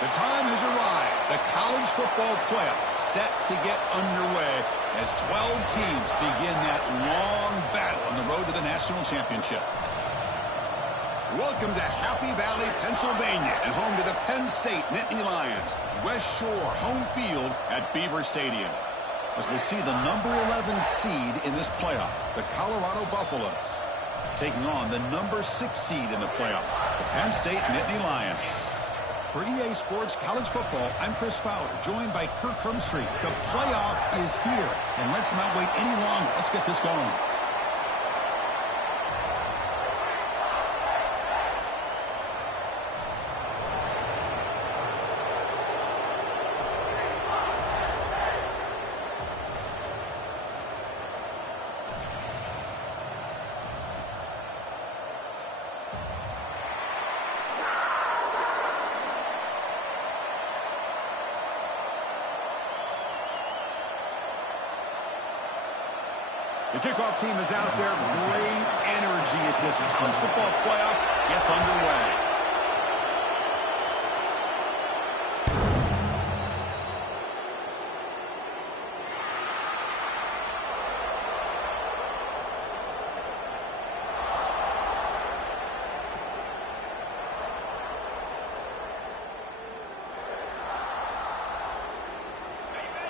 The time has arrived. The college football playoff set to get underway as 12 teams begin that long battle on the road to the national championship. Welcome to Happy Valley, Pennsylvania, and home to the Penn State Nittany Lions. West Shore home field at Beaver Stadium. As we'll see the number 11 seed in this playoff, the Colorado Buffaloes, taking on the number 6 seed in the playoff, the Penn State Nittany Lions. For EA Sports College Football, I'm Chris Fowler, joined by Kirk Hermstreet. The playoff is here, and let's not wait any longer. Let's get this going. The kickoff team is out there. Great energy as this college football playoff gets underway.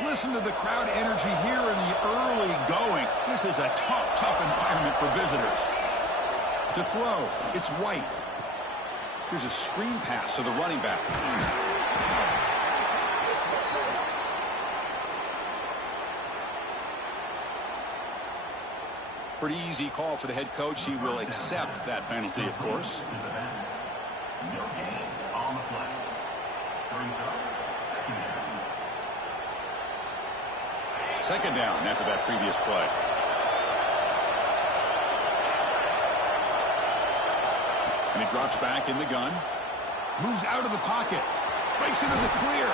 Listen to the crowd energy here in the early going. This is a tough environment for visitors. To throw, it's White. Here's a screen pass to the running back. Pretty easy call for the head coach. He will accept that penalty, of course. No gain on the play. Brings up second down. Second down after that previous play. And he drops back in the gun. Moves out of the pocket. Breaks into the clear.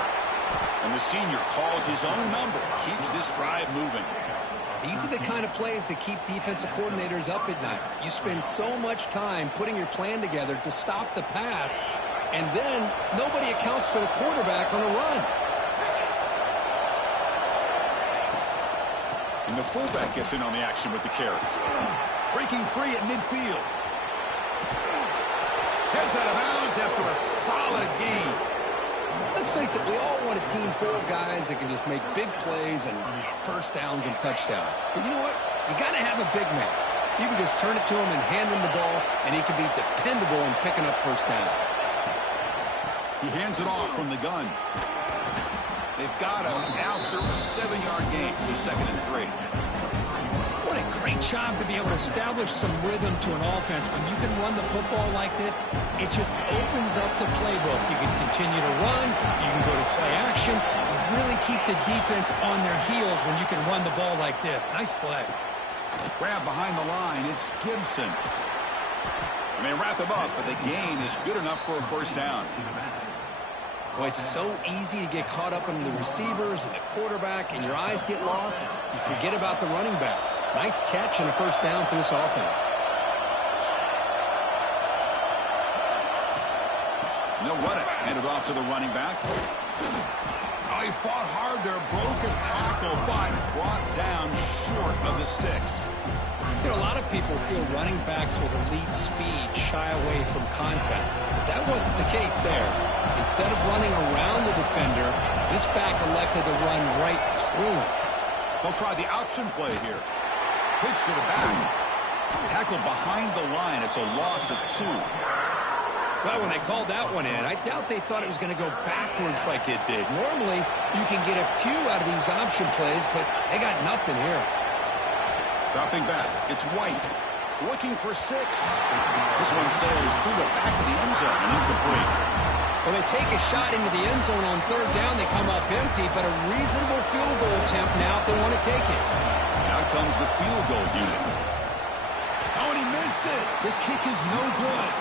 And the senior calls his own number. Keeps this drive moving. These are the kind of plays that keep defensive coordinators up at night. You spend so much time putting your plan together to stop the pass, and then nobody accounts for the quarterback on a run. And the fullback gets in on the action with the carry. Breaking free at midfield. Heads out of bounds after a solid gain. Let's face it, we all want a team full of guys that can just make big plays and get first downs and touchdowns. But you know what? You got to have a big man. You can just turn it to him and hand him the ball, and he can be dependable in picking up first downs. He hands it off from the gun. They've got him after a 7-yard gain, so 2nd and 3. What a great job to be able to establish some rhythm to an offense. When you can run the football like this, it just opens up the playbook. You can continue to run. You can go to play action. You really keep the defense on their heels when you can run the ball like this. Nice play. Grab behind the line. It's Gibson. And they wrap him up, but the gain is good enough for a first down. Well, it's so easy to get caught up in the receivers and the quarterback, and your eyes get lost. You forget about the running back. Nice catch and a first down for this offense. They'll run it. Hand it off to the running back. Oh, he fought hard there. Broke a tackle, but brought down short of the sticks. You know, a lot of people feel running backs with elite speed shy away from contact. But that wasn't the case there. Instead of running around the defender, this back elected to run right through him. They'll try the option play here. Pitch to the back. Tackle behind the line. It's a loss of 2. Well, when they called that one in, I doubt they thought it was going to go backwards like it did. Normally, you can get a few out of these option plays, but they got nothing here. Dropping back, it's White. Looking for 6. This one sails through the back of the end zone and incomplete. Well, they take a shot into the end zone on 3rd down. They come up empty, but a reasonable field goal attempt now if they want to take it. Now comes the field goal unit. Oh, and he missed it. The kick is no good.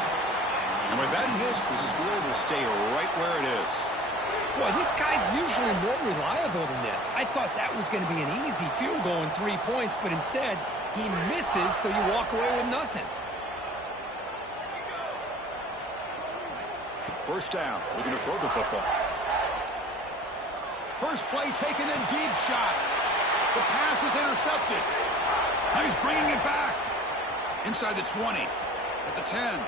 And with that miss, the score will stay right where it is. Boy, this guy's usually more reliable than this. I thought that was going to be an easy field goal in 3 points, but instead, he misses, so you walk away with nothing. First down, looking to throw the football. First play taken a deep shot. The pass is intercepted. He's bringing it back. Inside the 20. At the 10.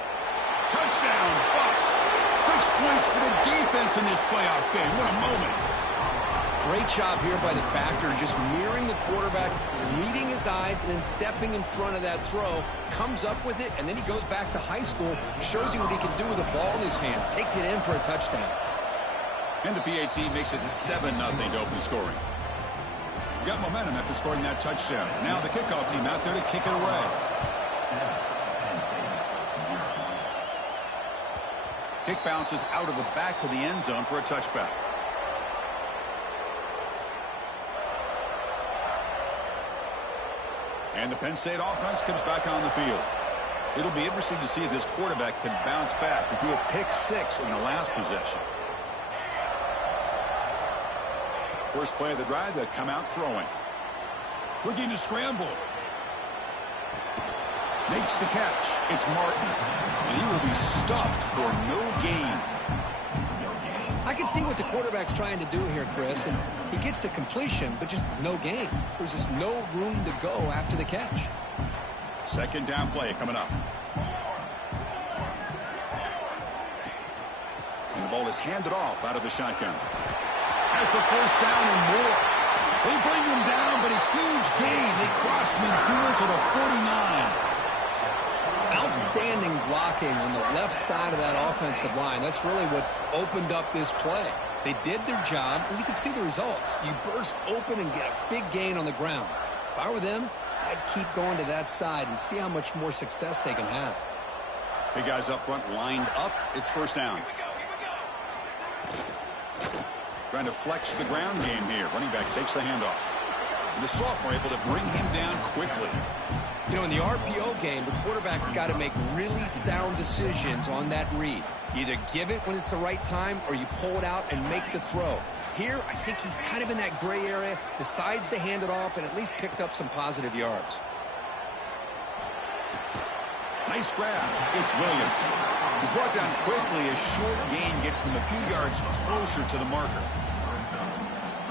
Touchdown, Buffs. 6 points for the defense in this playoff game. What a moment. Great job here by the backer, just mirroring the quarterback, reading his eyes, and then stepping in front of that throw, comes up with it, and then he goes back to high school, shows you what he can do with the ball in his hands, takes it in for a touchdown. And the PAT makes it 7-0 to open scoring. Got momentum after scoring that touchdown. Now the kickoff team out there to kick it away. Kick bounces out of the back of the end zone for a touchback. And the Penn State offense comes back on the field. It'll be interesting to see if this quarterback can bounce back. He threw a pick 6 in the last possession. First play of the drive, they come out throwing. Looking to scramble. Makes the catch. It's Martin. And he will be stuffed for no gain. I can see what the quarterback's trying to do here, Chris, and he gets the completion, but just no gain. There's just no room to go after the catch. Second down play coming up. And the ball is handed off out of the shotgun. Has the first down and more. They bring him down, but a huge gain. They cross midfield to the 49. Outstanding blocking on the left side of that offensive line. That's really what opened up this play. They did their job, and you can see the results. You burst open and get a big gain on the ground. If I were them, I'd keep going to that side and see how much more success they can have. Big guys up front lined up. It's first down. Trying to flex the ground game here. Running back takes the handoff. And the sophomore able to bring him down quickly. You know, in the RPO game, the quarterback's got to make really sound decisions on that read. You either give it when it's the right time or you pull it out and make the throw. Here, I think he's kind of in that gray area, decides to hand it off and at least picked up some positive yards. Nice grab. It's Williams. He's brought down quickly. A short gain gets them a few yards closer to the marker.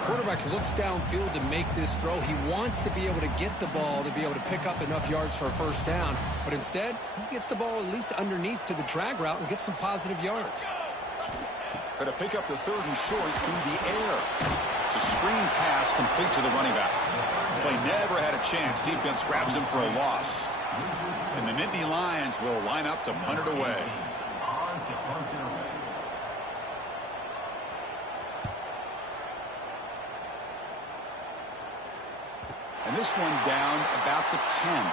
Quarterback looks downfield to make this throw. He wants to be able to get the ball to be able to pick up enough yards for a first down. But instead, he gets the ball at least underneath to the drag route and gets some positive yards. Try to pick up the third and short through the air. It's a screen pass complete to the running back. Play never had a chance. Defense grabs him for a loss. And the Nittany Lions will line up to punt it away. And this one down about the 10.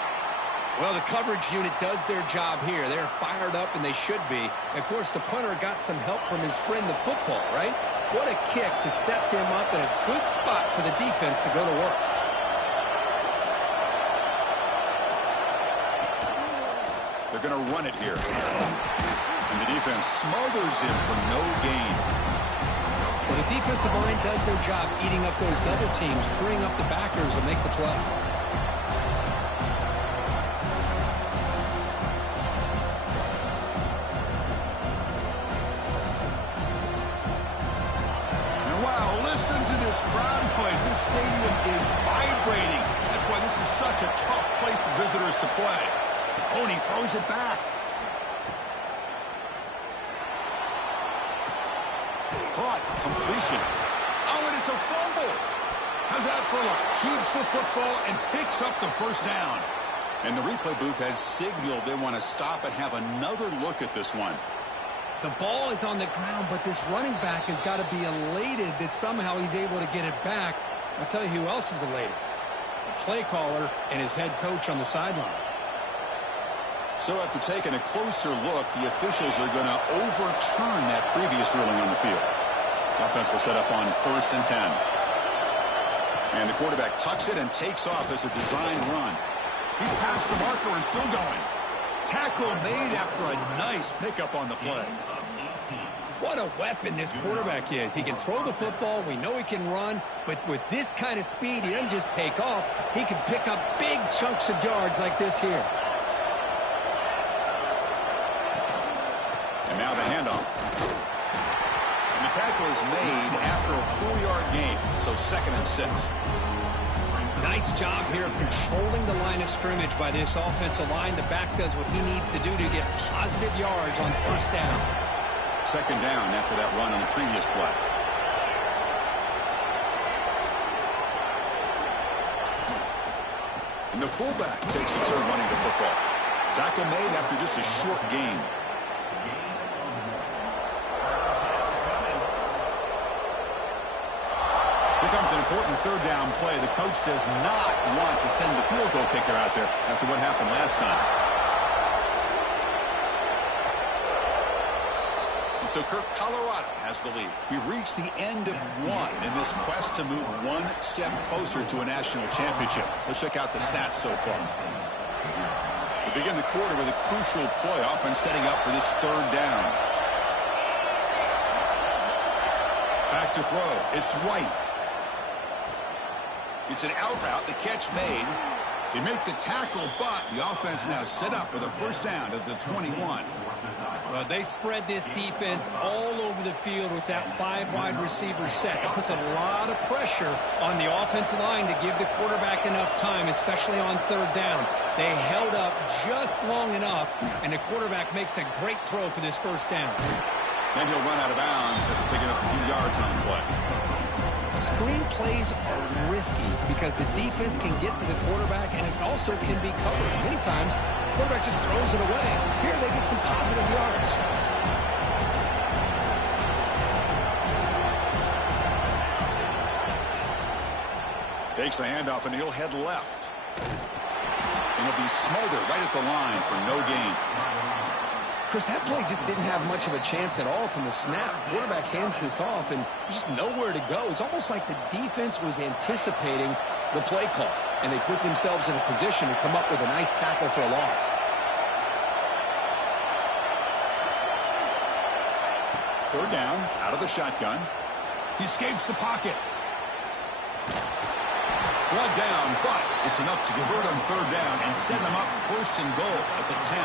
Well, the coverage unit does their job here. They're fired up, and they should be. Of course, the punter got some help from his friend, the football, right? What a kick to set them up in a good spot for the defense to go to work. They're going to run it here. And the defense smothers him for no gain. Well, the defensive line does their job eating up those double teams, freeing up the backers to make the play. And wow, listen to this crowd noise. This stadium is vibrating. That's why this is such a tough place for visitors to play. Oh, and he throws it back. Caught. Completion. Oh, and it's a fumble. How's that for luck? Keeps the football and picks up the first down. And the replay booth has signaled they want to stop and have another look at this one. The ball is on the ground, but this running back has got to be elated that somehow he's able to get it back. I'll tell you who else is elated. The play caller and his head coach on the sideline. So after taking a closer look, the officials are going to overturn that previous ruling on the field. Offense will set up on 1st and 10. And the quarterback tucks it and takes off as a design run. He's past the marker and still going. Tackle made after a nice pickup on the play. What a weapon this quarterback is. He can throw the football. We know he can run. But with this kind of speed, he doesn't just take off. He can pick up big chunks of yards like this here. And now the handoff. And the tackle is made after a 4-yard gain, so 2nd and 6. Nice job here of controlling the line of scrimmage by this offensive line. The back does what he needs to do to get positive yards on 1st down. 2nd down after that run on the previous play. And the fullback takes a turn running the football. Tackle made after just a short gain. Here comes an important 3rd down play. The coach does not want to send the field goal kicker out there after what happened last time. And so Kirk, Colorado has the lead. We've reached the end of one in this quest to move one step closer to a national championship. Let's check out the stats so far. We begin the quarter with a crucial play, offense setting up for this 3rd down. Back to throw. It's White. It's an out route. The catch made. They make the tackle, but the offense now set up with a 1st down at the 21. Well, they spread this defense all over the field with that 5 wide receiver set. It puts a lot of pressure on the offensive line to give the quarterback enough time, especially on 3rd down. They held up just long enough, and the quarterback makes a great throw for this 1st down. Then he'll run out of bounds after picking up a few yards on the play. Screen plays are risky because the defense can get to the quarterback, and it also can be covered. Many times, the quarterback just throws it away. Here, they get some positive yards. Takes the handoff, and he'll head left. And he'll be smothered right at the line for no gain. Chris, that play just didn't have much of a chance at all from the snap. Quarterback hands this off, and there's just nowhere to go. It's almost like the defense was anticipating the play call, and they put themselves in a position to come up with a nice tackle for a loss. Third down, out of the shotgun. He escapes the pocket. Brought down, but it's enough to convert on 3rd down and set them up 1st and goal at the 10.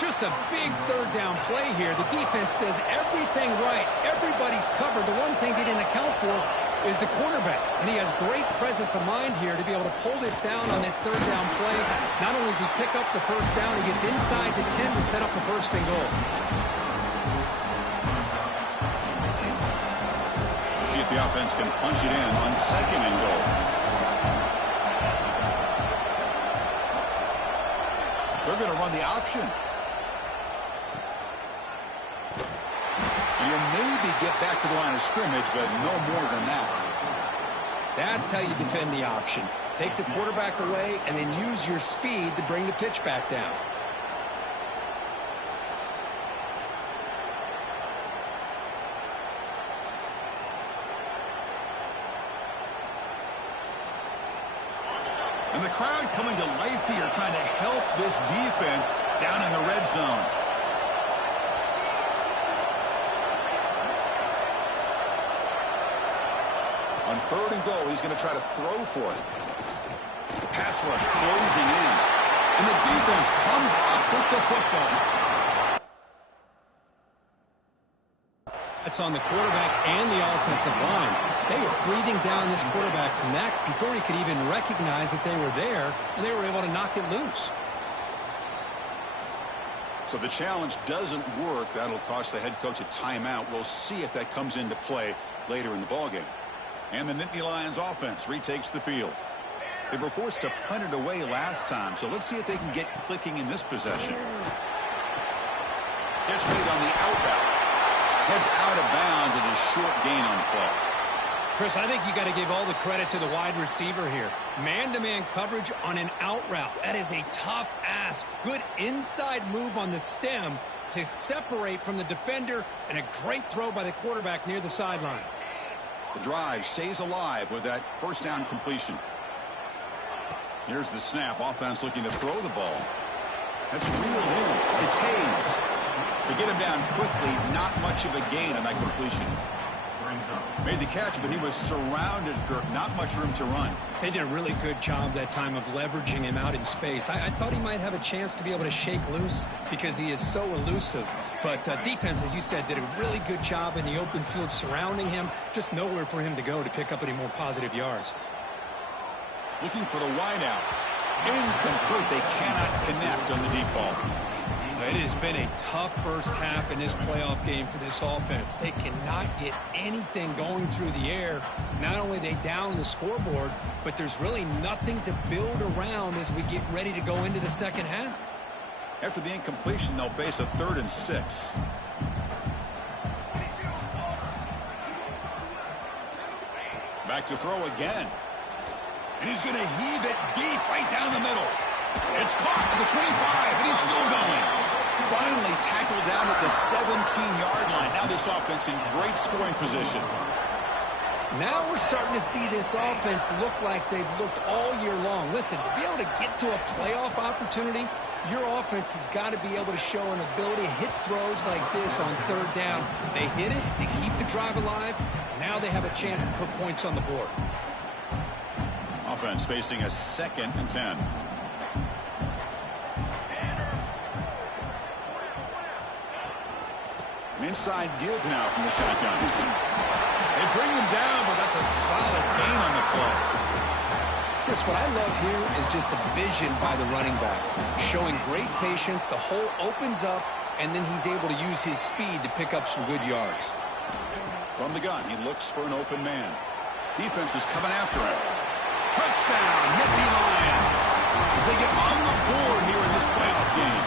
Just a big 3rd down play here. The defense does everything right. Everybody's covered. The one thing they didn't account for is the quarterback. And he has great presence of mind here to be able to pull this down on this 3rd down play. Not only does he pick up the 1st down, he gets inside the 10 to set up the 1st and goal. See if the offense can punch it in on 2nd and goal. They're going to run the option. You maybe get back to the line of scrimmage, but no more than that. That's how you defend the option. Take the quarterback away and then use your speed to bring the pitch back down. And the crowd coming to life here, trying to help this defense down in the red zone. On 3rd and goal, he's going to try to throw for it. Pass rush closing in. And the defense comes up with the football. That's on the quarterback and the offensive line. They were breathing down this quarterback's neck before he could even recognize that they were there, and they were able to knock it loose. So the challenge doesn't work. That'll cost the head coach a timeout. We'll see if that comes into play later in the ballgame. And the Nittany Lions offense retakes the field. They were forced to punt it away last time, so let's see if they can get clicking in this possession. Catch made on the out route. Heads out of bounds as a short gain on the play. Chris, I think you got to give all the credit to the wide receiver here. Man-to-man coverage on an out route. That is a tough ask. Good inside move on the stem to separate from the defender, and a great throw by the quarterback near the sideline. The drive stays alive with that 1st down completion. Here's the snap. Offense looking to throw the ball. That's reeled in. It's Hayes. They get him down quickly. Not much of a gain on that completion. Brings up. Made the catch, but he was surrounded, Kirk. Not much room to run. They did a really good job that time of leveraging him out in space. I thought he might have a chance to be able to shake loose because he is so elusive. But defense, as you said, did a really good job in the open field surrounding him. Just nowhere for him to go to pick up any more positive yards. Looking for the wideout. Incomplete. They cannot connect on the deep ball. It has been a tough first half in this playoff game for this offense. They cannot get anything going through the air. Not only are they down the scoreboard, but there's really nothing to build around as we get ready to go into the second half. After the incompletion, they'll face a 3rd and 6. Back to throw again. And he's going to heave it deep right down the middle. It's caught at the 25, and he's still going. Finally tackled down at the 17-yard line. Now this offense in great scoring position. Now we're starting to see this offense look like they've looked all year long. Listen, to be able to get to a playoff opportunity, your offense has got to be able to show an ability to hit throws like this on 3rd down. They hit it, they keep the drive alive. Now they have a chance to put points on the board. Offense facing a 2nd and 10. An inside give now from the shotgun. They bring him down, but that's a solid gain on the play. Chris, what I love here is just the vision by the running back. Showing great patience, the hole opens up, and then he's able to use his speed to pick up some good yards. From the gun, he looks for an open man. Defense is coming after him. Touchdown, Nittany Lions, as they get on the board here in this playoff game.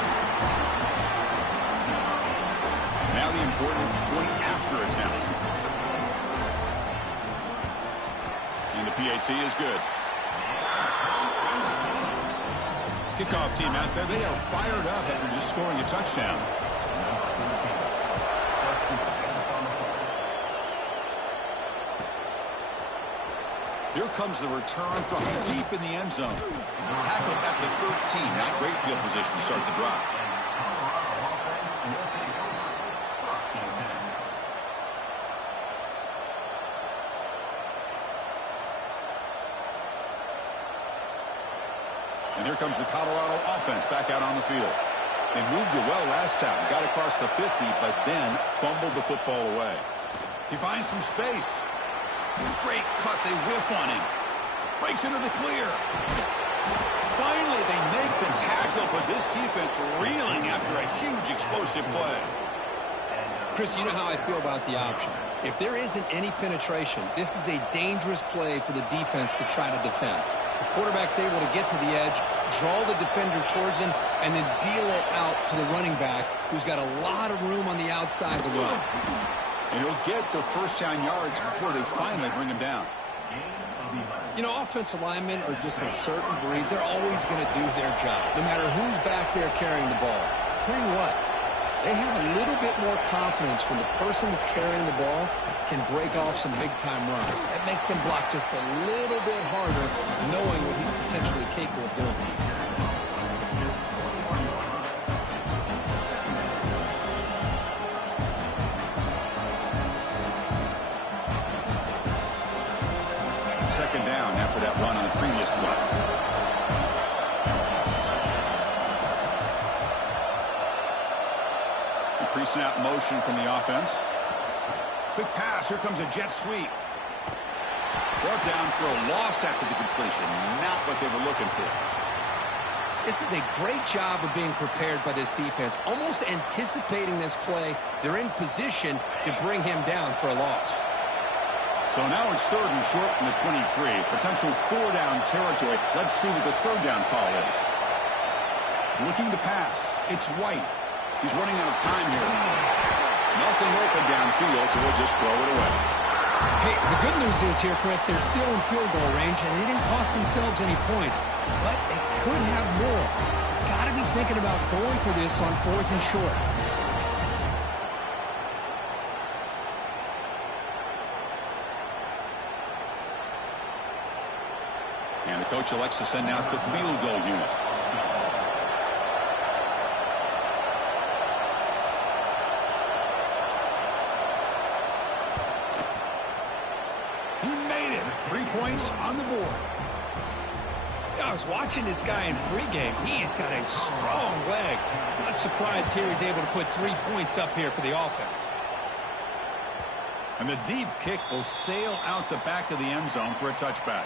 Now the important point after attempt. And the PAT is good. Kickoff team out there, they are fired up after just scoring a touchdown. Here comes the return from deep in the end zone. Tackled at the 13. Not great field position to start the drive. And here comes the Colorado offense back out on the field. They moved it well last time. Got across the 50, but then fumbled the football away. He finds some space. Great cut. They whiff on him. Breaks into the clear. Finally, they make the tackle, but this defense reeling after a huge explosive play. Chris, you know how I feel about the option. If there isn't any penetration, this is a dangerous play for the defense to try to defend. The quarterback's able to get to the edge, draw the defender towards him, and then deal it out to the running back, who's got a lot of room on the outside to run. And he'll get the first down yards before they finally bring him down. You know, offensive linemen are just a certain breed. They're always going to do their job, no matter who's back there carrying the ball. I'll tell you what, they have a little bit more confidence when the person that's carrying the ball can break off some big-time runs. That makes them block just a little bit harder, knowing what he's potentially capable of doing. Second down after that run on the previous play. Increasing out motion from the offense. Quick pass. Here comes a jet sweep. Brought down for a loss after the completion. Not what they were looking for. This is a great job of being prepared by this defense. Almost anticipating this play, they're in position to bring him down for a loss. So now it's 3rd and short from the 23. Potential 4-down territory. Let's see what the 3rd down call is. Looking to pass. It's White. He's running out of time here. Nothing open downfield, so we'll just throw it away. Hey, the good news is here, Chris, they're still in field goal range, and they didn't cost themselves any points. But they could have more. You've got to be thinking about going for this on 4th and short. And the coach elects to send out the field goal unit. points on the board. I was watching this guy in pregame. He has got a strong leg. Not surprised here he's able to put 3 points up here for the offense. And the deep kick will sail out the back of the end zone for a touchback.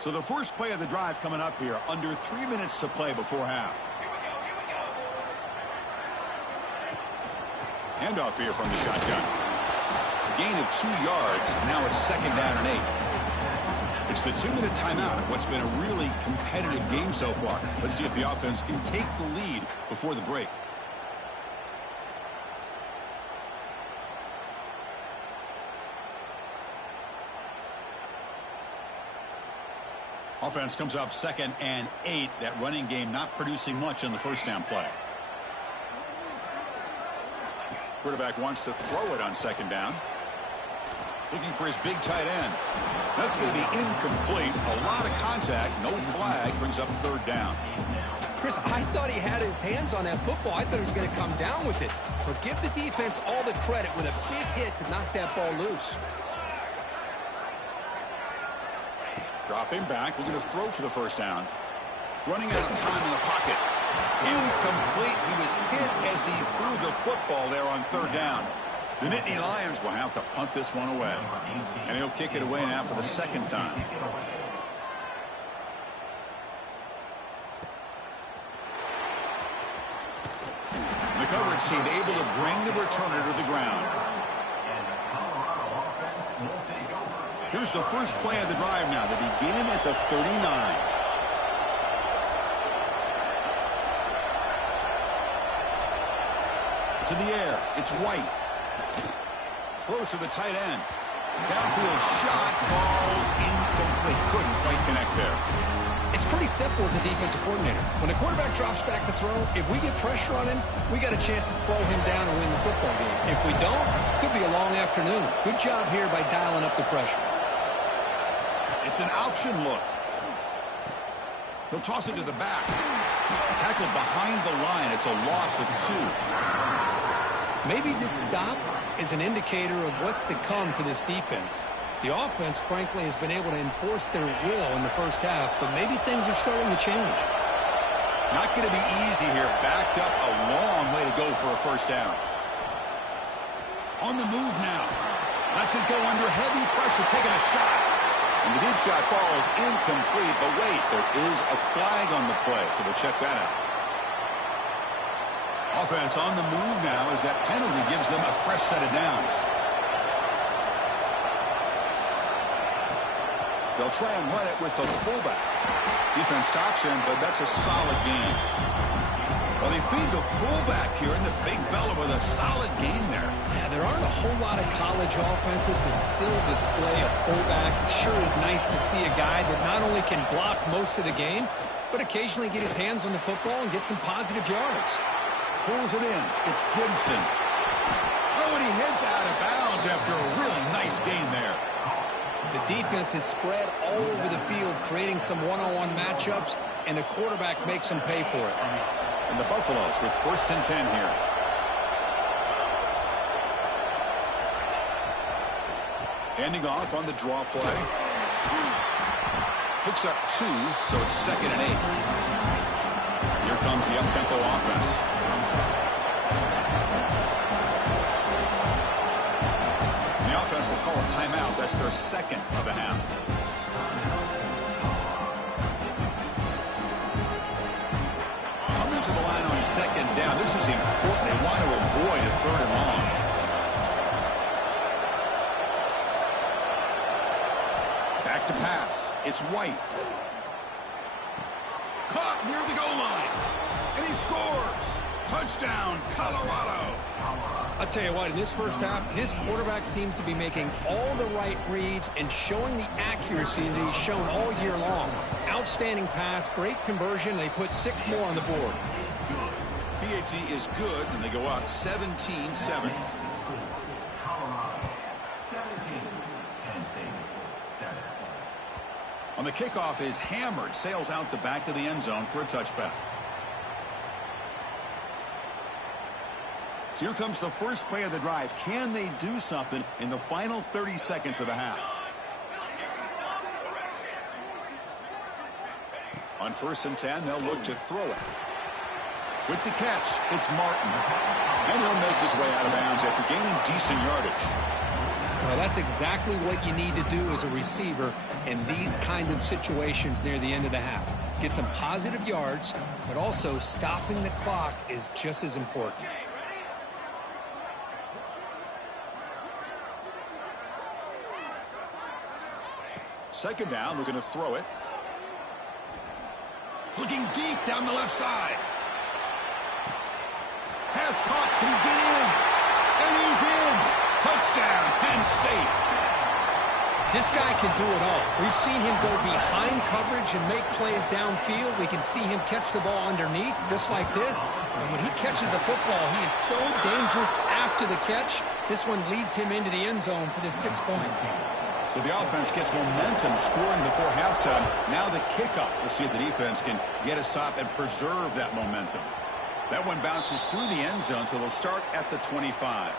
So the first play of the drive coming up here, under 3 minutes to play before half. Handoff here from the shotgun. Gain of 2 yards. Now it's 2nd down and 8. It's the 2-minute timeout of what's been a really competitive game so far. Let's see if the offense can take the lead before the break. Offense comes up 2nd and 8. That running game not producing much on the first down play. Quarterback wants to throw it on 2nd down. Looking for his big tight end. That's going to be incomplete. A lot of contact. No flag. Brings up 3rd down. Chris, I thought he had his hands on that football. I thought he was going to come down with it. But give the defense all the credit with a big hit to knock that ball loose. Dropping back, looking to throw for the first down. Running out of time in the pocket. Incomplete. He was hit as he threw the football there on 3rd down. The Nittany Lions will have to punt this one away. And he'll kick it away now for the 2nd time. The coverage team able to bring the returner to the ground. Here's the first play of the drive now. They begin at the 39. To the air. It's White. Throws to the tight end. Downfield shot falls incomplete. Couldn't quite connect there. It's pretty simple as a defensive coordinator. When the quarterback drops back to throw, if we get pressure on him, we got a chance to slow him down and win the football game. If we don't, it could be a long afternoon. Good job here by dialing up the pressure. It's an option look. They'll toss it to the back. Tackled behind the line. It's a loss of 2. Maybe this stop is an indicator of what's to come for this defense. The offense, frankly, has been able to enforce their will in the first half, but maybe things are starting to change. Not going to be easy here. Backed up a long way to go for a first down. On the move now. Lets it go under heavy pressure, taking a shot. And the deep shot falls incomplete. But wait, there is a flag on the play, so we'll check that out. Offense on the move now as that penalty gives them a fresh set of downs. They'll try and run it with the fullback. Defense stops him, but that's a solid gain. Well, they feed the fullback here, and the big fella with a solid gain there. Yeah, there aren't a whole lot of college offenses that still display a fullback. It sure is nice to see a guy that not only can block most of the game, but occasionally get his hands on the football and get some positive yards. Pulls it in. It's Gibson. Oh, and he heads out of bounds after a really nice gain there. The defense is spread all over the field, creating some one-on-one matchups, and the quarterback makes them pay for it. And the Buffaloes with 1st and 10 here. Handing off on the draw play. Picks up 2, so it's 2nd and 8. Here comes the up-tempo offense. The offense will call a timeout. That's their 2nd of the half. Coming to the line on 2nd down. This is important. They want to avoid a 3rd and long. Back to pass. It's White. Caught near the goal line. And he scores. Touchdown, Colorado. I'll tell you what, in this first half, this quarterback seems to be making all the right reads and showing the accuracy that he's shown all year long. Outstanding pass, great conversion. They put 6 more on the board. PAT is good, and they go up 17-7. On the the kickoff is hammered, sails out the back of the end zone for a touchback. So here comes the first play of the drive. Can they do something in the final 30 seconds of the half? On 1st and 10, they'll look to throw it. With the catch, it's Martin. And he'll make his way out of bounds after gaining decent yardage. Well, that's exactly what you need to do as a receiver in these kind of situations near the end of the half. Get some positive yards, but also stopping the clock is just as important. Second down, looking to throw it. Looking deep down the left side. Pass caught. Can he get in? And he's in. Touchdown, Penn State. This guy can do it all. We've seen him go behind coverage and make plays downfield. We can see him catch the ball underneath, just like this. And when he catches a football, he is so dangerous after the catch. This one leads him into the end zone for the 6 points. So the offense gets momentum scoring before halftime. Now the kickoff. We'll see if the defense can get a stop and preserve that momentum. That one bounces through the end zone, so they'll start at the 25.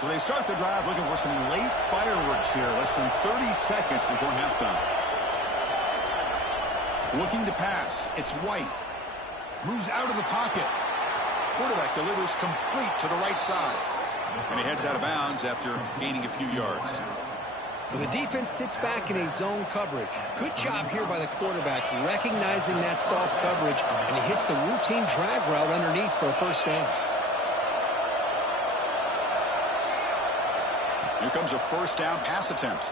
So they start the drive looking for some late fireworks here. Less than 30 seconds before halftime. Looking to pass. It's White. Moves out of the pocket. Quarterback delivers complete to the right side. And he heads out of bounds after gaining a few yards. Well, the defense sits back in a zone coverage. Good job here by the quarterback recognizing that soft coverage, and he hits the routine drag route underneath for a first down. Here comes a first down pass attempt.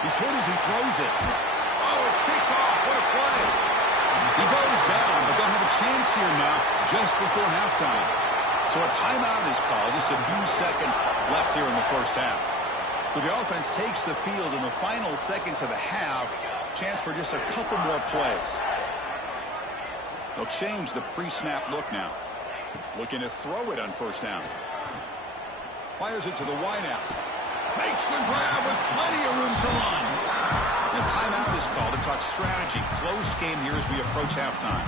He's hit as he throws it. Oh, it's picked off. What a play. He goes down, but they'll have a chance here now just before halftime. So a timeout is called. Just a few seconds left here in the first half. So the offense takes the field in the final seconds of the half. Chance for just a couple more plays. They'll change the pre-snap look now. Looking to throw it on first down. Fires it to the wideout. Makes the grab with plenty of room to run. A timeout is called to talk strategy. Close game here as we approach halftime.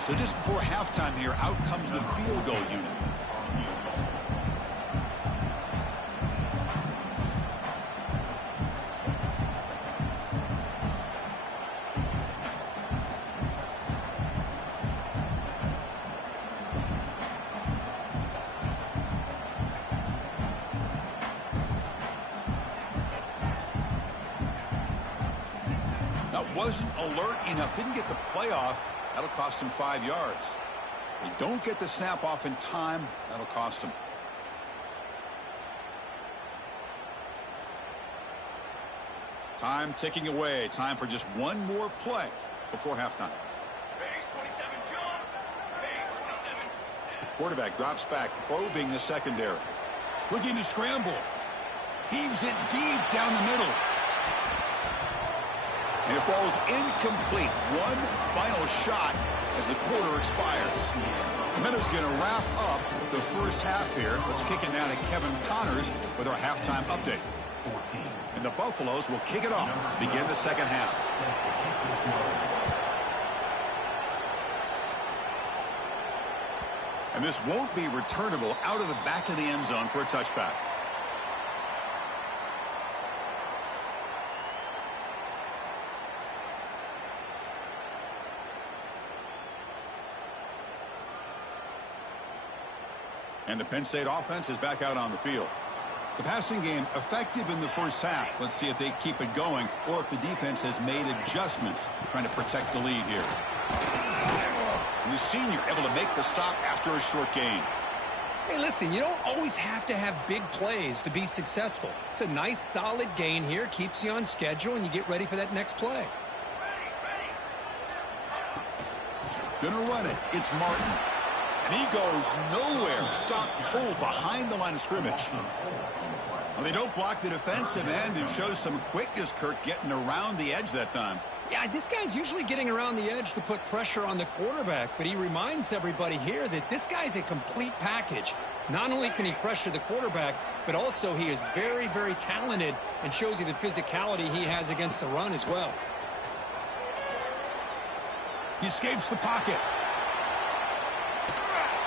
So just before halftime here, out comes the field goal unit. Wasn't alert enough, didn't get the playoff. That'll cost him 5 yards. They don't get the snap off in time. That'll cost him. Time ticking away. Time for just one more play before halftime. Base 27, John. Base 27. Quarterback drops back, probing the secondary. Looking to scramble. Heaves it deep down the middle. And it falls incomplete. One final shot as the quarter expires. The Meadows going to wrap up the first half here. Let's kick it now to Kevin Connors with our halftime update. And the Buffaloes will kick it off to begin the second half. And this won't be returnable out of the back of the end zone for a touchback. And the Penn State offense is back out on the field. The passing game effective in the first half. Let's see if they keep it going or if the defense has made adjustments trying to protect the lead here. And the senior able to make the stop after a short gain. Hey, listen, you don't always have to have big plays to be successful. It's a nice, solid gain here. Keeps you on schedule, and you get ready for that next play. Gonna run it. It's Martin. And he goes nowhere. Stop pulled behind the line of scrimmage. Well, they don't block the defensive end. It shows some quickness, Kirk, getting around the edge that time. Yeah, this guy's usually getting around the edge to put pressure on the quarterback, but he reminds everybody here that this guy's a complete package. Not only can he pressure the quarterback, but also he is very, very talented and shows you the physicality he has against the run as well. He escapes the pocket.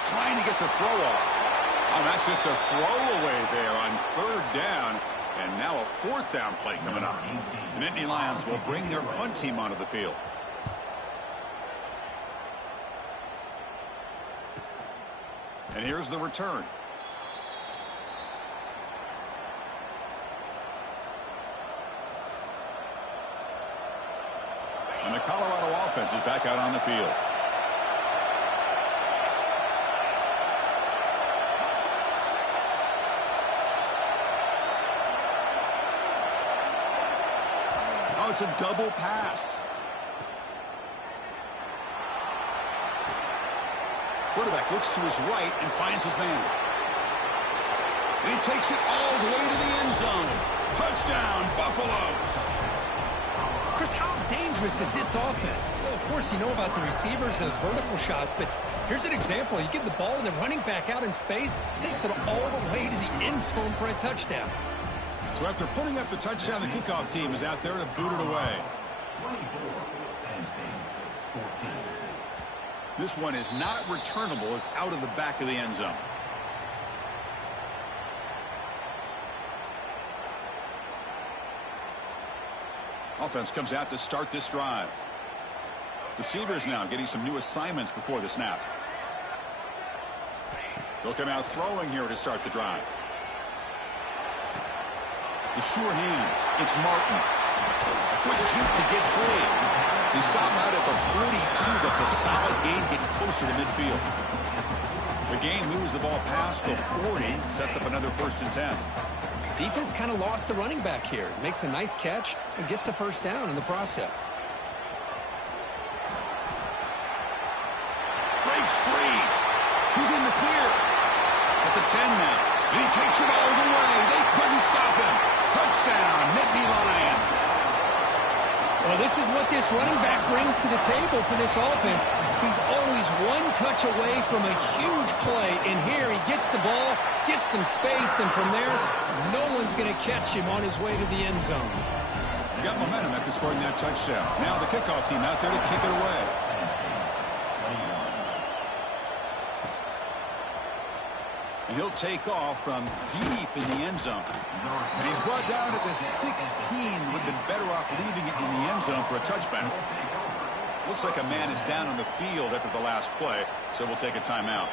Trying to get the throw off. Oh, that's just a throwaway there on 3rd down. And now a 4th down play coming up. The Nittany Lions will bring their punt team onto the field. And here's the return. And the Colorado offense is back out on the field. Oh, it's a double pass. Quarterback looks to his right and finds his man. And he takes it all the way to the end zone. Touchdown, Buffaloes. Chris, how dangerous is this offense? Well, of course, you know about the receivers, those vertical shots, but here's an example. You give the ball to the running back out in space, takes it all the way to the end zone for a touchdown. So after putting up the touchdown, the kickoff team is out there to boot it away. 24, Penn State, 14. This one is not returnable. It's out of the back of the end zone. Offense comes out to start this drive. Receivers now getting some new assignments before the snap. They'll come out throwing here to start the drive. The sure hands. It's Martin. Quick juke to get free. He stopped out at the 42. That's a solid gain, getting closer to midfield. The game moves the ball past the 40. Sets up another 1st and 10. Defense kind of lost a running back here. Makes a nice catch and gets the 1st down in the process. Breaks free. Who's in the clear? At the 10 now. And he takes it all the way. They couldn't stop him. Touchdown, Nittany Lions. Well, this is what this running back brings to the table for this offense. He's always one touch away from a huge play. And here he gets the ball, gets some space, and from there, no one's going to catch him on his way to the end zone. He got momentum after scoring that touchdown. Now the kickoff team out there to kick it away. And he'll take off from deep in the end zone. And he's brought down at the 16. Would have been better off leaving it in the end zone for a touchback. Looks like a man is down on the field after the last play, so we'll take a timeout.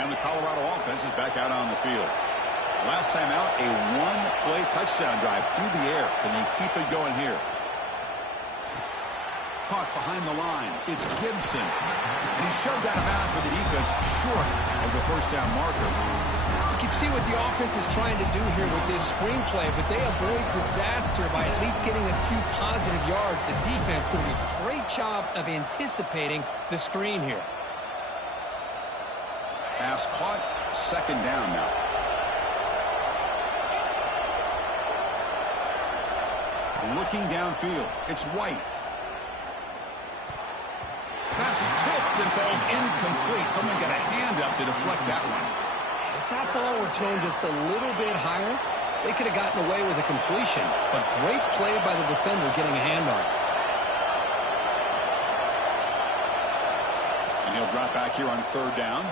And the Colorado offense is back out on the field. Last time out, a one-play touchdown drive through the air. Can they keep it going here? Caught behind the line. It's Gibson. And he's shoved out of bounds by the defense short of the 1st down marker. You can see what the offense is trying to do here with this screenplay, but they avoid disaster by at least getting a few positive yards. The defense doing a great job of anticipating the screen here. Pass caught. 2nd down now. Looking downfield. It's White. Pass is tipped and falls incomplete. Someone got a hand up to deflect that one. If that ball were thrown just a little bit higher, they could have gotten away with a completion. But great play by the defender getting a hand on it. And he'll drop back here on 3rd down.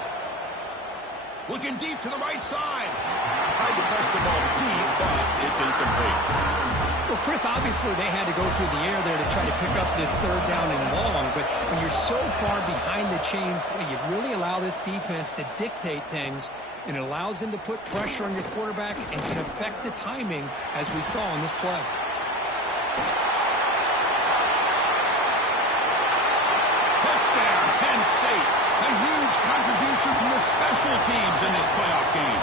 Looking deep to the right side. Tried to press the ball deep, but it's incomplete. Well, Chris, obviously they had to go through the air there to try to pick up this 3rd down and long, but when you're so far behind the chains, boy, you really allow this defense to dictate things, and it allows them to put pressure on your quarterback and can affect the timing, as we saw in this play. Touchdown, Penn State. A huge contribution from the special teams in this playoff game.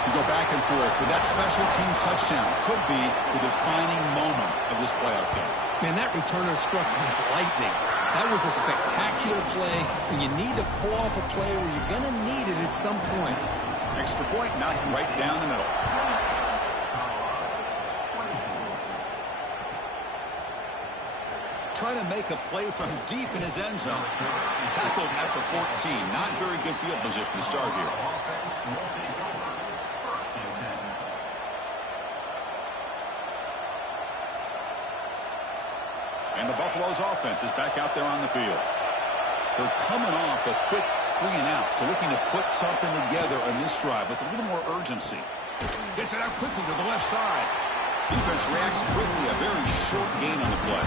You go back and forth, but that special teams touchdown could be the defining moment of this playoff game. Man, that returner struck like lightning. That was a spectacular play, and you need to pull off a play where you're going to need it at some point. Extra point knocked right down the middle. try to make a play from deep in his end zone. Tackled at the 14. Not very good field position to start here. And the Buffalo's offense is back out there on the field. They're coming off a quick 3 and out, so looking to put something together on this drive with a little more urgency. Gets it out quickly to the left side. Defense reacts quickly, a very short gain on the play.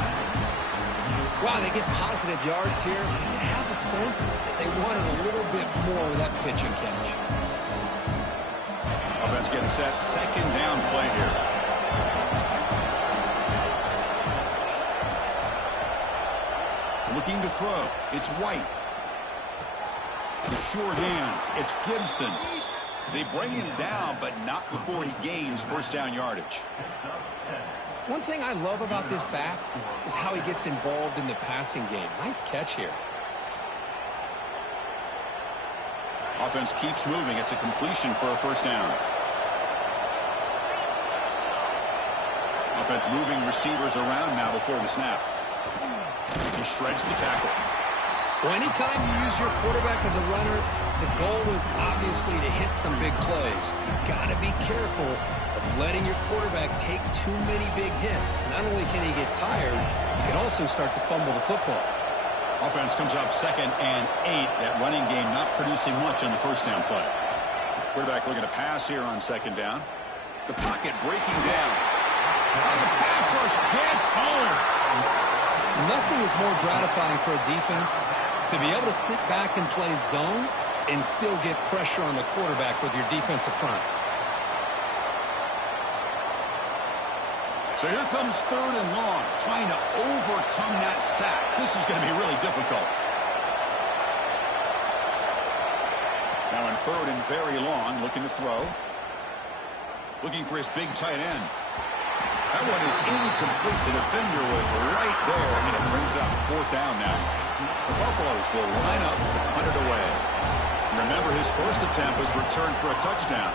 Wow, they get positive yards here. I have a sense that they wanted a little bit more with that pitch and catch. Offense getting set, second down play here. Looking to throw. It's White. The sure hands. It's Gibson. They bring him down, but not before he gains first down yardage. One thing I love about this back is how he gets involved in the passing game. Nice catch here. Offense keeps moving. It's a completion for a first down. Offense moving receivers around now before the snap. He shreds the tackle. Well, anytime you use your quarterback as a runner, the goal is obviously to hit some big plays. You've got to be careful of letting your quarterback take too many big hits. Not only can he get tired, he can also start to fumble the football. Offense comes up 2nd and 8. That running game not producing much on the first down play. Quarterback looking to pass here on 2nd down. The pocket breaking down. The pass rush gets home. Nothing is more gratifying for a defense to be able to sit back and play zone and still get pressure on the quarterback with your defensive front. So here comes 3rd and long, trying to overcome that sack. This is going to be really difficult. Now in 3rd and very long, looking to throw. Looking for his big tight end. That one is incomplete. The defender was right there, and it brings up 4th down now. The Buffaloes will line up to punt it away. Remember, his first attempt was returned for a touchdown.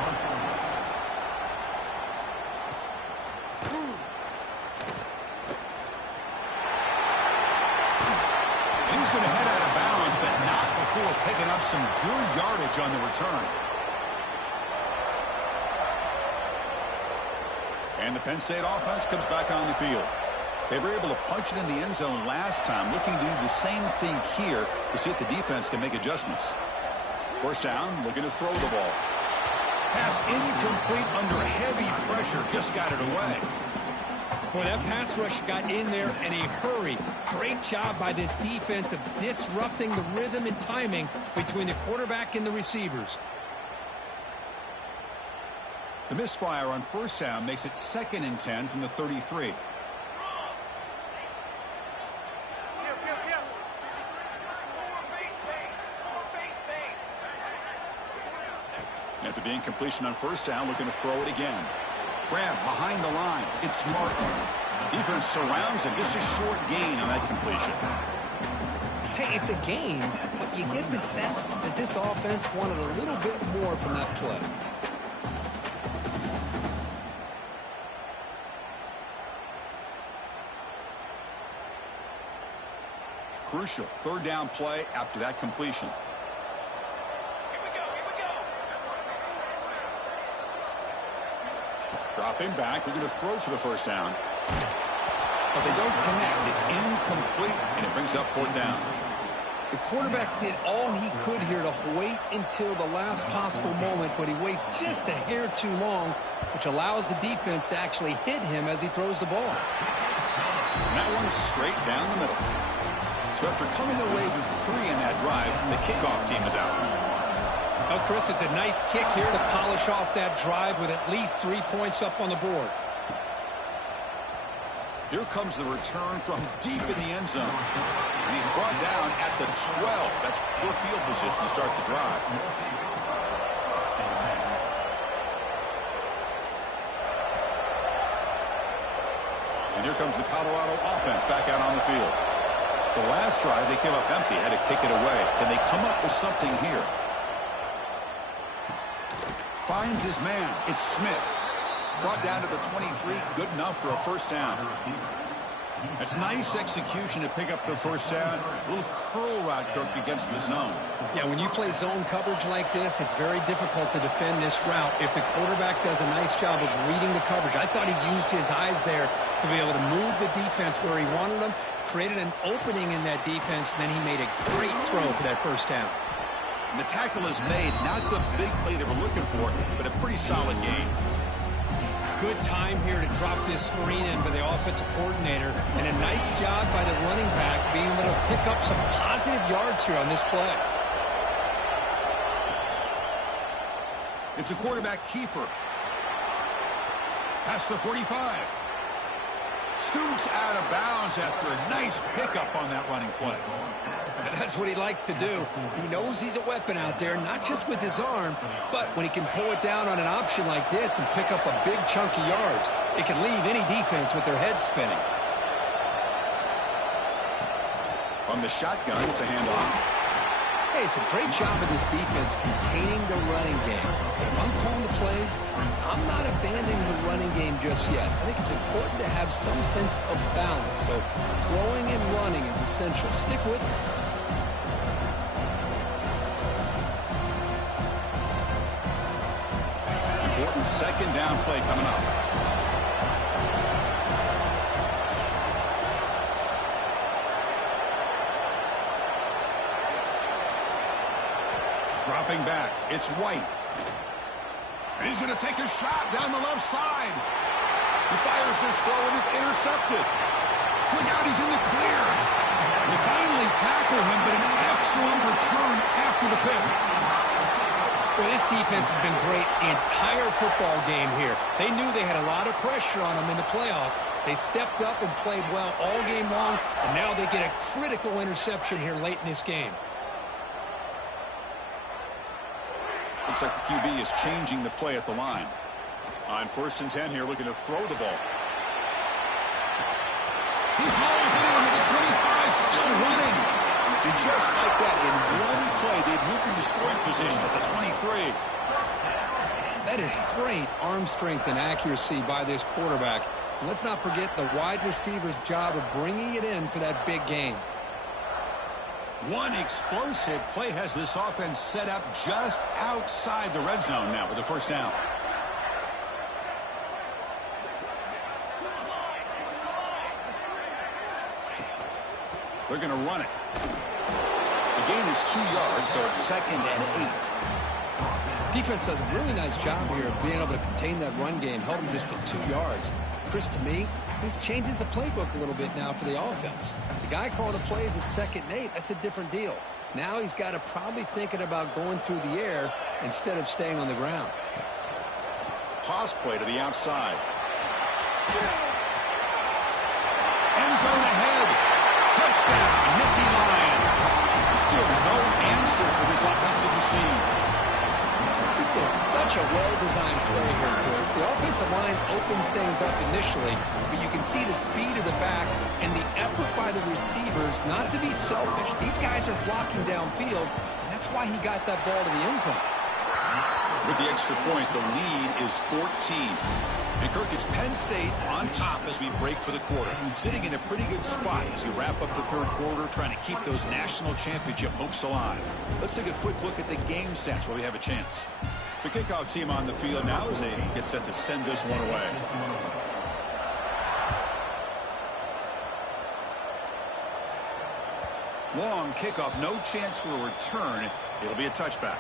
He's going to head out of bounds, but not before picking up some good yardage on the return. And the Penn State offense comes back on the field. They were able to punch it in the end zone last time, looking to do the same thing here to see if the defense can make adjustments. First down, looking to throw the ball. Pass incomplete under heavy pressure, just got it away. Boy, that pass rush got in there in a hurry. Great job by this defense of disrupting the rhythm and timing between the quarterback and the receivers. The misfire on first down makes it 2nd and 10 from the 33. After the incompletion on first down, looking to throw it again. Grab behind the line. It's Martin. Defense surrounds him. Just a short gain on that completion. Hey, it's a game, but you get the sense that this offense wanted a little bit more from that play. Crucial 3rd down play after that completion. Dropping back, looking to throw for the first down. But they don't connect. It's incomplete, and it brings up 4th down. The quarterback did all he could here to wait until the last possible moment, but he waits just a hair too long, which allows the defense to actually hit him as he throws the ball. And that one's straight down the middle. So after coming away with 3 in that drive, the kickoff team is out. Oh, Chris, it's a nice kick here to polish off that drive with at least 3 points up on the board. Here comes the return from deep in the end zone. And he's brought down at the 12. That's poor field position to start the drive. And here comes the Colorado offense back out on the field. The last drive, they came up empty, had to kick it away. Can they come up with something here? Finds his man. It's Smith. Brought down to the 23. Good enough for a first down. That's nice execution to pick up the first down. A little curl route, Kirk, against the zone. Yeah, when you play zone coverage like this, it's very difficult to defend this route if the quarterback does a nice job of reading the coverage. I thought he used his eyes there to be able to move the defense where he wanted them, created an opening in that defense, and then he made a great throw for that first down. And the tackle is made, not the big play they were looking for, but a pretty solid gain. Good time here to drop this screen in by the offensive coordinator, and a nice job by the running back being able to pick up some positive yards here on this play. It's a quarterback keeper. Past the 45. Scoots out of bounds after a nice pickup on that running play. And that's what he likes to do. He knows he's a weapon out there, not just with his arm, but when he can pull it down on an option like this and pick up a big chunk of yards, it can leave any defense with their head spinning. On the shotgun, it's a handoff. Hey, it's a great job of this defense containing the running game. If I'm calling the plays, I'm not abandoning the running game just yet. I think it's important to have some sense of balance. So throwing and running is essential. Stick with it. Important second down play coming up. Dropping back, it's White. And he's going to take a shot down the left side. He fires this throw and it's intercepted. Look out, he's in the clear. They finally tackle him, but an excellent return after the pick. Well, this defense has been great the entire football game here. They knew they had a lot of pressure on them in the playoff. They stepped up and played well all game long, and now they get a critical interception here late in this game. Looks like the QB is changing the play at the line. On 1st and 10 here, looking to throw the ball. He hauls it in with the 25, still running. And just like that, in one play, they've moved into scoring position at the 23. That is great arm strength and accuracy by this quarterback. And let's not forget the wide receiver's job of bringing it in for that big game. One explosive play has this offense set up just outside the red zone now with a first down. They're going to run it. The gain is 2 yards, so it's 2nd and 8. Defense does a really nice job here of being able to contain that run game, held them just to 2 yards. Chris, to me, this changes the playbook a little bit now for the offense. The guy calling the plays at 2nd and 8, that's a different deal. Now he's got to probably thinking about going through the air instead of staying on the ground. Toss play to the outside. End zone ahead. Touchdown, Nittany Lions. Still no answer for this offensive machine. This is such a well-designed play here, Chris. The offensive line opens things up initially, but you can see the speed of the back and the effort by the receivers not to be selfish. These guys are blocking downfield, and that's why he got that ball to the end zone. With the extra point, the lead is 14. And Kirk, it's Penn State on top as we break for the quarter. Sitting in a pretty good spot as we wrap up the third quarter, trying to keep those national championship hopes alive. Let's take a quick look at the game stats while we have a chance. The kickoff team on the field now as they get set to send this one away. Long kickoff, no chance for a return. It'll be a touchback.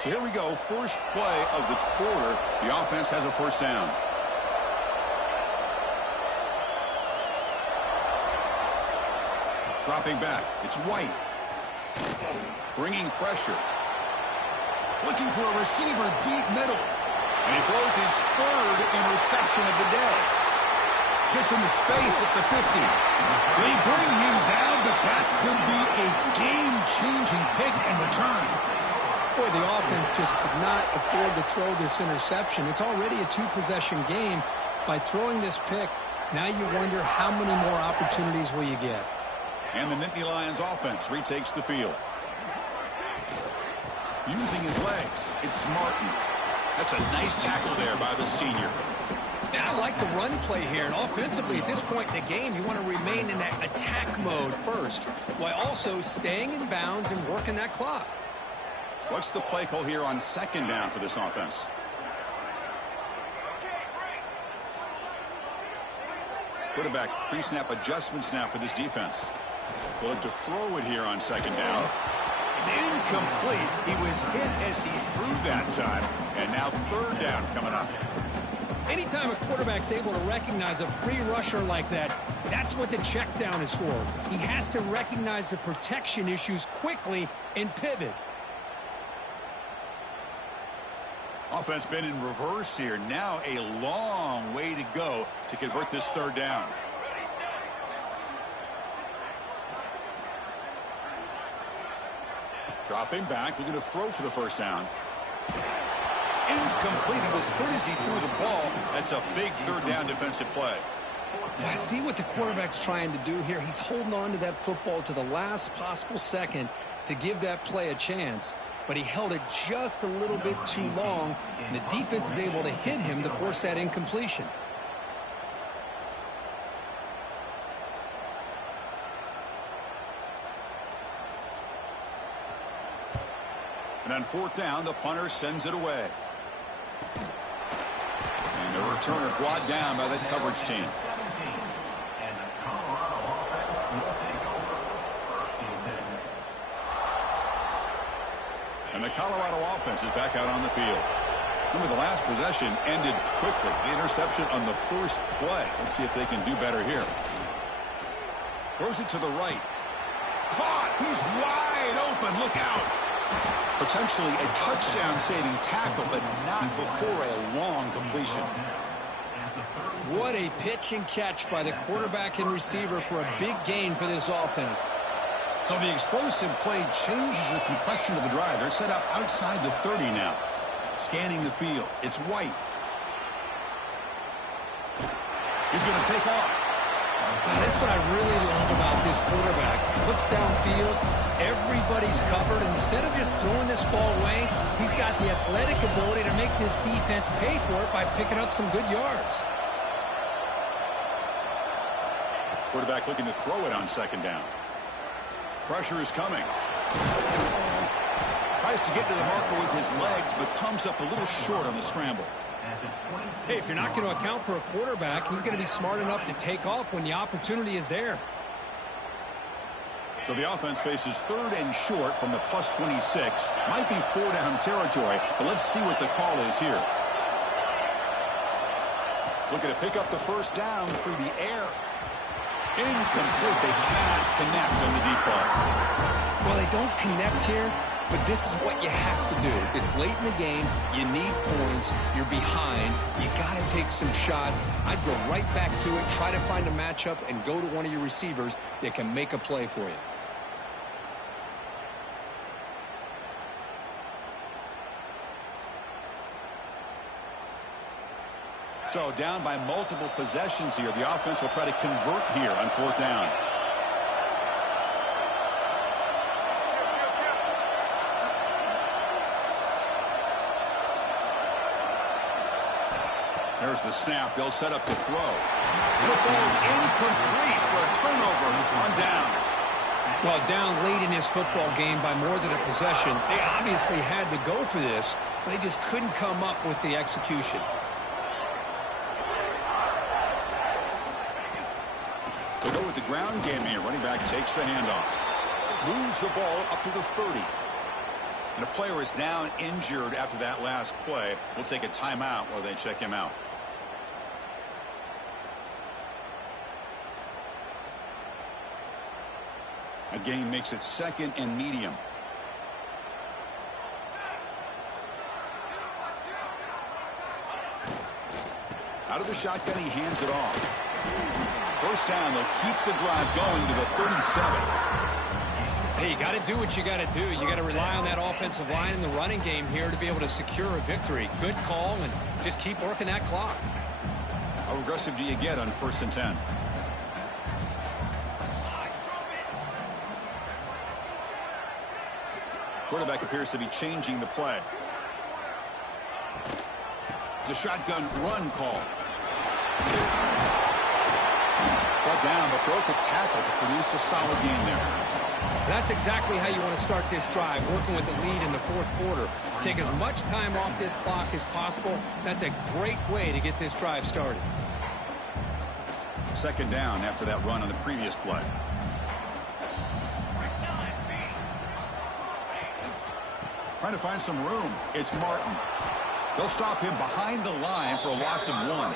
So here we go, first play of the quarter. The offense has a first down. Dropping back, it's White. Bringing pressure. Looking for a receiver deep middle. And he throws his third interception of the day. Gets into space at the 50. They bring him down, but that could be a game-changing pick and return. Boy, the offense just could not afford to throw this interception. It's already a 2-possession game. By throwing this pick, Now you wonder how many more opportunities will you get. And the Nittany Lions offense retakes the field. Using his legs, it's Martin. That's a nice tackle there by the senior. Yeah, I like the run play here. And offensively, at this point in the game, you want to remain in that attack mode first, while also staying in bounds and working that clock. What's the play call here on second down for this offense? Quarterback pre-snap adjustments now for this defense. They'll look to throw it here on second down. It's incomplete. He was hit as he threw that time. And now third down coming up. Anytime a quarterback's able to recognize a free rusher like that, that's what the check down is for. He has to recognize the protection issues quickly and pivot. Offense been in reverse here. Now a long way to go to convert this third down. Dropping back, looking to throw for the first down. Incomplete. He was hit as he threw the ball. That's a big third down defensive play. I see what the quarterback's trying to do here. He's holding on to that football to the last possible second to give that play a chance. But he held it just a little bit too long, and the defense is able to hit him to force that incompletion. And on fourth down, the punter sends it away. And the returner brought down by that coverage team. And the Colorado offense will take over. First and 10. And the Colorado offense is back out on the field. Remember, the last possession ended quickly. The interception on the first play. Let's see if they can do better here. Throws it to the right. Caught! He's wide open. Look out! Potentially a touchdown-saving tackle, but not before a long completion. What a pitch and catch by the quarterback and receiver for a big gain for this offense. So the explosive play changes the complexion of the drive. They're set up outside the 30 now. Scanning the field. It's White. He's going to take off. That's what I really love about this quarterback. Looks downfield, everybody's covered. Instead of just throwing this ball away, he's got the athletic ability to make this defense pay for it by picking up some good yards. Quarterback looking to throw it on second down. Pressure is coming. Tries to get to the marker with his legs, but comes up a little short on the scramble. Hey, if you're not going to account for a quarterback, he's going to be smart enough to take off when the opportunity is there. So the offense faces third and short from the plus 26. Might be four-down territory, but let's see what the call is here. Looking to pick up the first down through the air. Incomplete. They cannot connect on the deep ball. Well, they don't connect here, but this is what you have to do. It's late in the game. You need points. You're behind. You got to take some shots. I'd go right back to it, try to find a matchup, and go to one of your receivers that can make a play for you. So down by multiple possessions here. The offense will try to convert here on fourth down. There's the snap. They'll set up to throw. And it falls incomplete for a turnover on downs. Well, down late in this football game by more than a possession, they obviously had to go for this, but they just couldn't come up with the execution. They go with the ground game here. Running back takes the handoff. Moves the ball up to the 30. And a player is down injured after that last play. We'll take a timeout while they check him out. A gain makes it second and medium. Out of the shotgun, he hands it off. First down, they'll keep the drive going to the 37. Hey, you got to do what you got to do. You got to rely on that offensive line in the running game here to be able to secure a victory. Good call, and just keep working that clock. A How aggressive do you get on 1st and 10? Quarterback appears to be changing the play. It's a shotgun run call. Brought down, but broke a tackle to produce a solid game there. That's exactly how you want to start this drive, working with the lead in the 4th quarter. Take as much time off this clock as possible. That's a great way to get this drive started. 2nd down after that run on the previous play. Trying to find some room. It's Martin. They'll stop him behind the line for a loss of 1.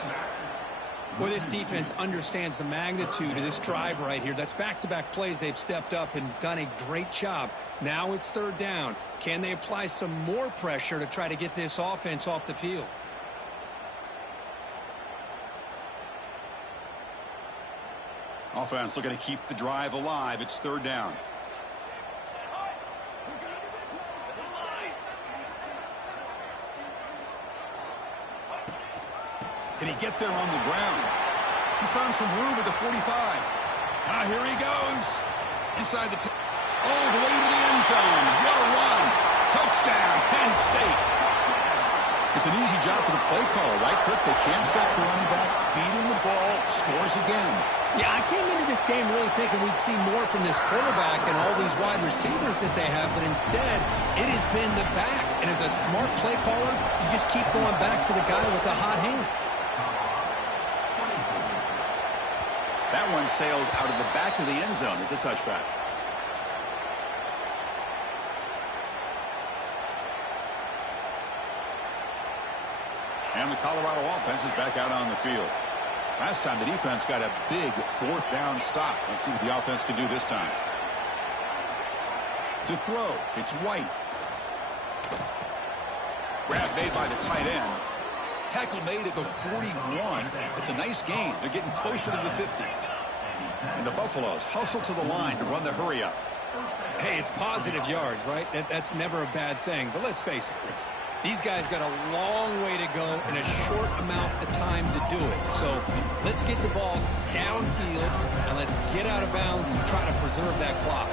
Well, this defense understands the magnitude of this drive right here. That's back-to-back plays. They've stepped up and done a great job. Now it's 3rd down. Can they apply some more pressure to try to get this offense off the field? Offense looking to keep the drive alive. It's 3rd down. Can he get there on the ground? He's found some room at the 45. Now here he goes. Inside the all the way to the end zone. What a run. Touchdown, Penn State. It's an easy job for the play caller, right, Kirk? They can't stop the running back. Feed him the ball. Scores again. Yeah, I came into this game really thinking we'd see more from this quarterback and all these wide receivers that they have, but instead, it has been the back. And as a smart play caller, you just keep going back to the guy with a hot hand. That one sails out of the back of the end zone at the touchback. And the Colorado offense is back out on the field. Last time the defense got a big 4th down stop. Let's see what the offense can do this time. To throw, it's White. Grab made by the tight end. Tackle made at the 41. It's a nice gain. They're getting closer to the 50. And the Buffaloes hustle to the line to run the hurry up. Hey, it's positive yards, right? That's never a bad thing. But let's face it, Chris. These guys got a long way to go in a short amount of time to do it. So let's get the ball downfield and let's get out of bounds and try to preserve that clock.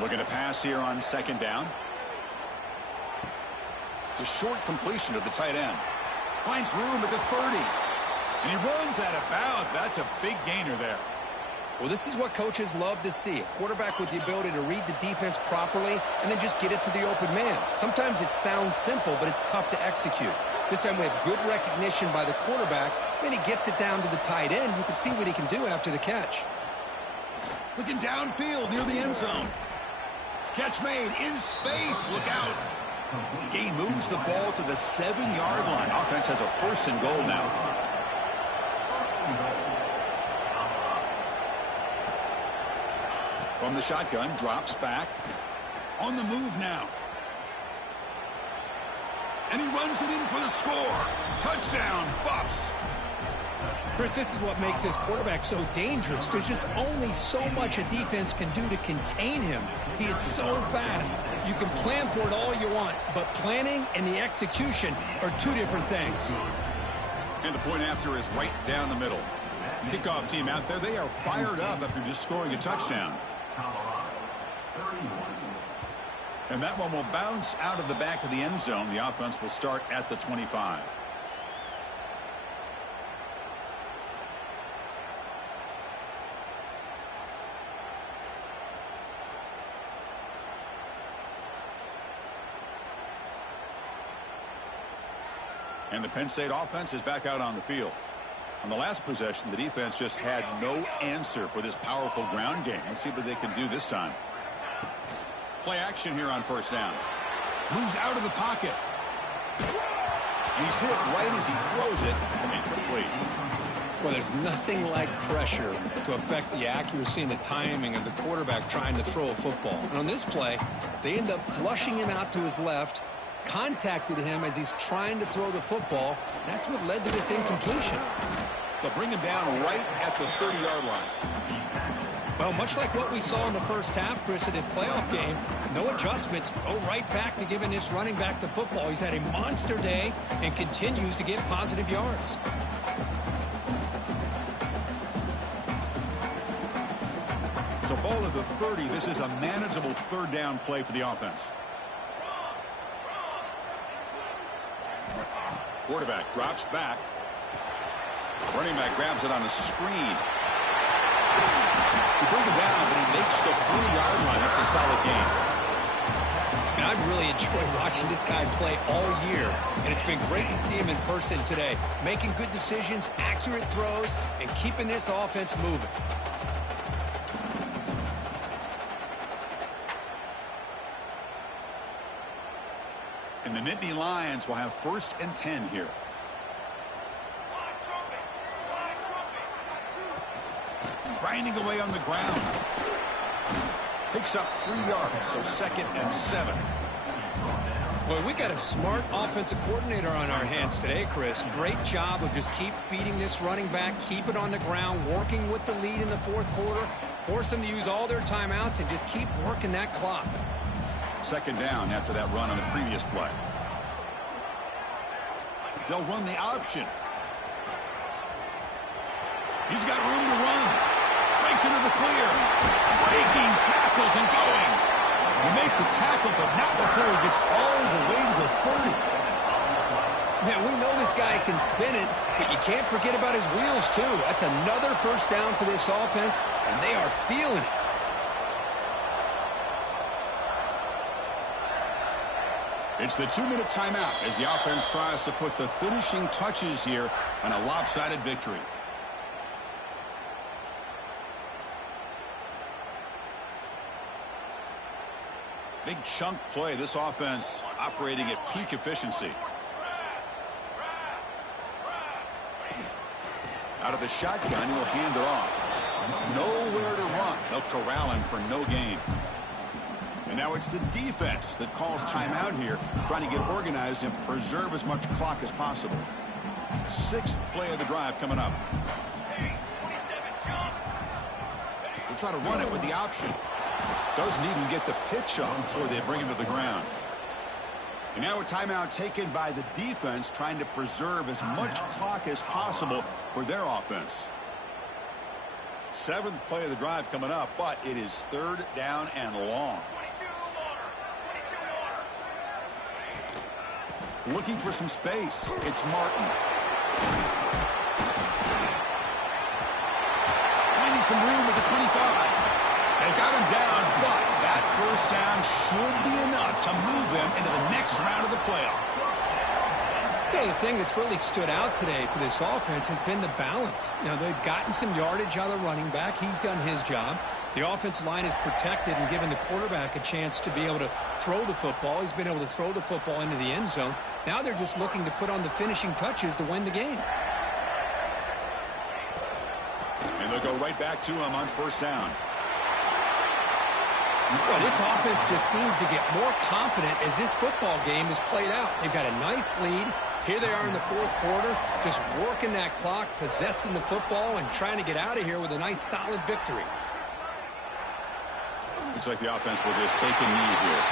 Looking to pass here on 2nd down. It's a short completion to the tight end. Finds room at the 30. And he runs out of bounds. That's a big gainer there. Well, this is what coaches love to see. A quarterback with the ability to read the defense properly and then just get it to the open man. Sometimes it sounds simple, but it's tough to execute. This time we have good recognition by the quarterback. Then he gets it down to the tight end. You can see what he can do after the catch. Looking downfield near the end zone. Catch made in space. Look out. Gain moves the ball to the 7-yard line. Offense has a 1st and goal now. From the shotgun, drops back. On the move now. And he runs it in for the score. Touchdown, Buffs. Chris, this is what makes this quarterback so dangerous. There's just only so much a defense can do to contain him. He is so fast. You can plan for it all you want, but planning and the execution are 2 different things. And the point after is right down the middle. Kickoff team out there, they are fired up after just scoring a touchdown. And that one will bounce out of the back of the end zone. The offense will start at the 25. And the Penn State offense is back out on the field. On the last possession, the defense just had no answer for this powerful ground game. Let's see what they can do this time. Play action here on 1st down. Moves out of the pocket. And he's hit right as he throws it. Incomplete. Well, there's nothing like pressure to affect the accuracy and the timing of the quarterback trying to throw a football. And on this play, they end up flushing him out to his left, contacted him as he's trying to throw the football. That's what led to this incompletion. They'll bring him down right at the 30-yard line. Well, much like what we saw in the first half, Chris, of this playoff game, no adjustments. Go right back to giving this running back the football. He's had a monster day and continues to get positive yards. So ball at the 30. This is a manageable third down play for the offense. Quarterback drops back. Running back grabs it on a screen. He brings it down, but he makes the 40-yard line. That's a solid game. And I've really enjoyed watching this guy play all year, and it's been great to see him in person today, making good decisions, accurate throws, and keeping this offense moving. And the Nittany Lions will have 1st and 10 here. Grinding away on the ground. Picks up 3 yards, so 2nd and 7. Boy, we got a smart offensive coordinator on our hands today, Chris. Great job of just keep feeding this running back, keep it on the ground, working with the lead in the 4th quarter, force them to use all their timeouts, and just keep working that clock. 2nd down after that run on the previous play. They'll run the option. He's got room to run. Breaks into the clear. Breaking tackles and going. You make the tackle, but not before he gets all the way to the 30. Man, we know this guy can spin it, but you can't forget about his wheels, too. That's another 1st down for this offense, and they are feeling it. It's the 2-minute timeout as the offense tries to put the finishing touches here on a lopsided victory. Big chunk play. This offense operating at peak efficiency. Out of the shotgun, he'll hand it off. Nowhere to run. They'll corral him for no gain. And now it's the defense that calls timeout here, trying to get organized and preserve as much clock as possible. 6th play of the drive coming up. We'll try to run it with the option. Doesn't even get the pitch up before they bring him to the ground. And now a timeout taken by the defense, trying to preserve as much clock as possible for their offense. 7th play of the drive coming up, but it is 3rd down and long. Looking for some space. It's Martin. Finding some room at the 25. They got him down, but that 1st down should be enough to move them into the next round of the playoff. Yeah, the thing that's really stood out today for this offense has been the balance. You know, they've gotten some yardage out of the running back. He's done his job. The offensive line is protected and given the quarterback a chance to be able to throw the football. He's been able to throw the football into the end zone. Now they're just looking to put on the finishing touches to win the game. And they'll go right back to him on 1st down. Well, this offense just seems to get more confident as this football game is played out. They've got a nice lead. Here they are in the 4th quarter, just working that clock, possessing the football, and trying to get out of here with a nice, solid victory. Looks like the offense will just take a knee here.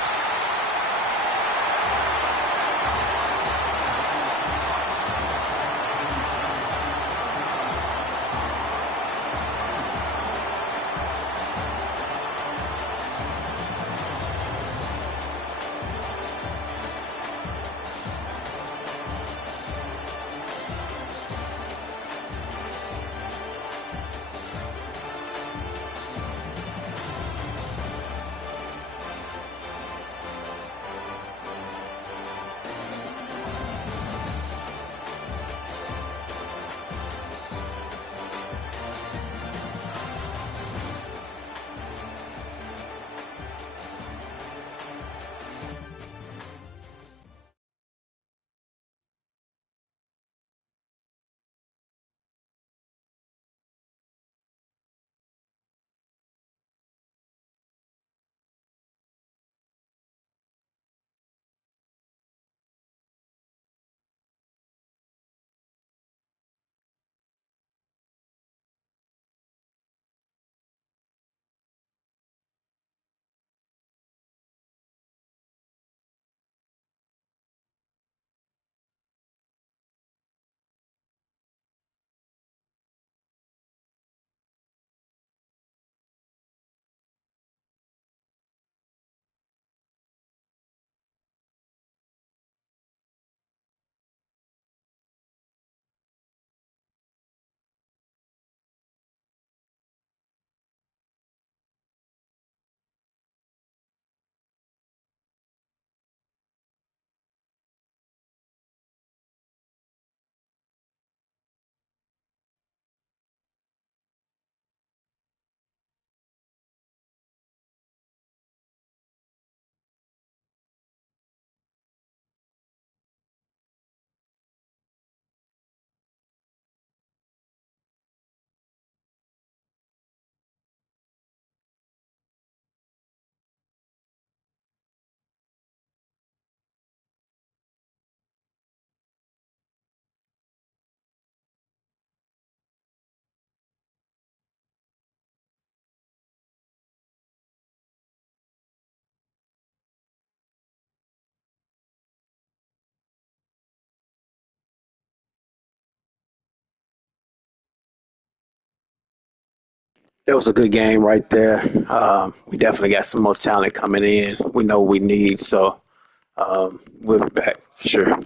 It was a good game right there. We definitely got some more talent coming in. We know we need, so we'll be back for sure.